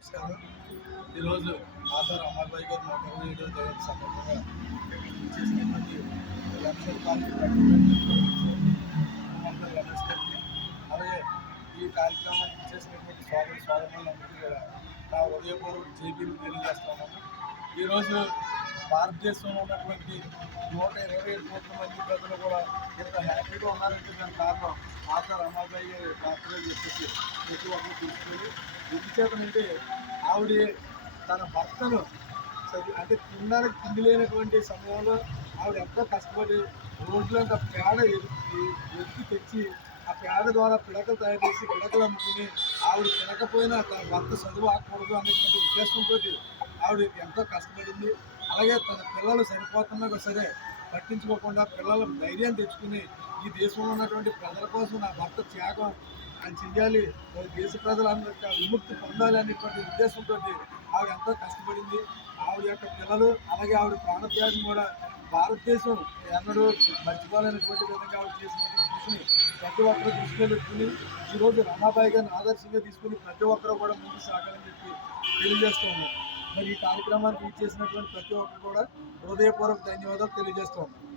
నమస్కారం. ఈరోజు ఆధార్ అమర్బాయి గారు 127వ జయంతి సందర్భంగా చేసినటువంటి ఎలక్షన్ కాలనీ రమేష్ గారికి, అలాగే ఈ కార్యక్రమానికి చేసినటువంటి సోదరులందరికీ కూడా నా హృదయపూర్వక జైబీలు తెలియజేస్తున్నాను. ఈరోజు భారతదేశంలో ఉన్నటువంటి 127 కోట్ల మంది ప్రజలు కూడా ఇంత హ్యాపీగా ఉన్నారంటే దానికి కారణం ఆధార్ అమర్బాయి గారి పాత్ర చెప్పేసి ప్రతి ఒక్కరు తీసుకుని ఎందుచేతనంటే ఆవిడ తన భర్తను అంటే తినడానికి తిండి లేనటువంటి సమయంలో ఆవిడ ఎంతో కష్టపడి రోడ్లంతా పేడ ఎత్తి తెచ్చి ఆ పేడ ద్వారా పిడకలు తయారు చేసి పిడకలు అమ్ముకుని ఆవిడ తినకపోయినా తన భర్త చదువు ఆకూడదు అనేటువంటి ఉద్దేశంతో ఆవిడ ఎంతో కష్టపడింది. అలాగే తన పిల్లలు సరిపోతున్నా సరే పట్టించుకోకుండా పిల్లలకు ధైర్యం తెచ్చుకుని ఈ దేశంలో ఉన్నటువంటి ప్రజల కోసం నా భర్త త్యాగం ఆయన చెయ్యాలి, దేశ ప్రజలందరికీ విముక్తి పొందాలి అనేటువంటి ఉద్దేశంతో ఆవిడ ఎంతో కష్టపడింది. ఆవిడ యొక్క పిల్లలు అలాగే ఆవిడ ప్రాణత్యాగం కూడా భారతదేశం ఎన్నడూ మర్చిపోలేనటువంటి విధంగా ఆవిడ చేసినటువంటి కృషిని ప్రతి ఒక్కరూ దృష్టిలో పెట్టుకుని ఈరోజు రమాబాయి గారిని ఆదర్శంగా తీసుకుని ప్రతి ఒక్కరూ కూడా ముందుకు సాగాలని చెప్పి తెలియజేస్తూ ఉన్నారు. మరి ఈ కార్యక్రమానికి ఇచ్చేసినటువంటి ప్రతి ఒక్కరు కూడా హృదయపూర్వక ధన్యవాదాలు తెలియజేస్తూ ఉన్నాను.